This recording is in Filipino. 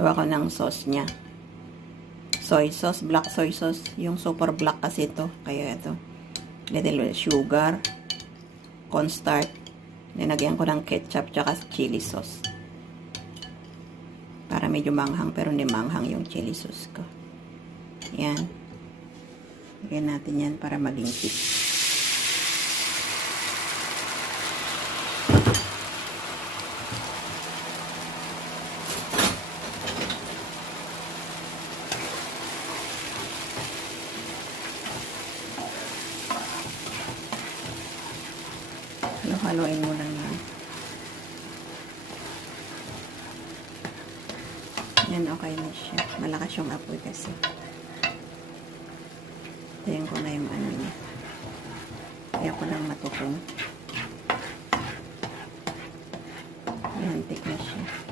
Gawa ko ng sauce niya. Soy sauce, black soy sauce. Yung super black kasi ito. Kaya ito. Little sugar, cornstarch. Linagyan ko ng ketchup tsaka chili sauce. Para medyo manghang, pero hindi manghang yung chili sauce ko. Yan. Lagyan natin yan para maging thick. Halo-haloin mo lang yan. Yan, okay na siya. Malakas yung apoy kasi. Tayan ko na yung ano niya. Kaya ko lang matutong. Yan, thick na siya.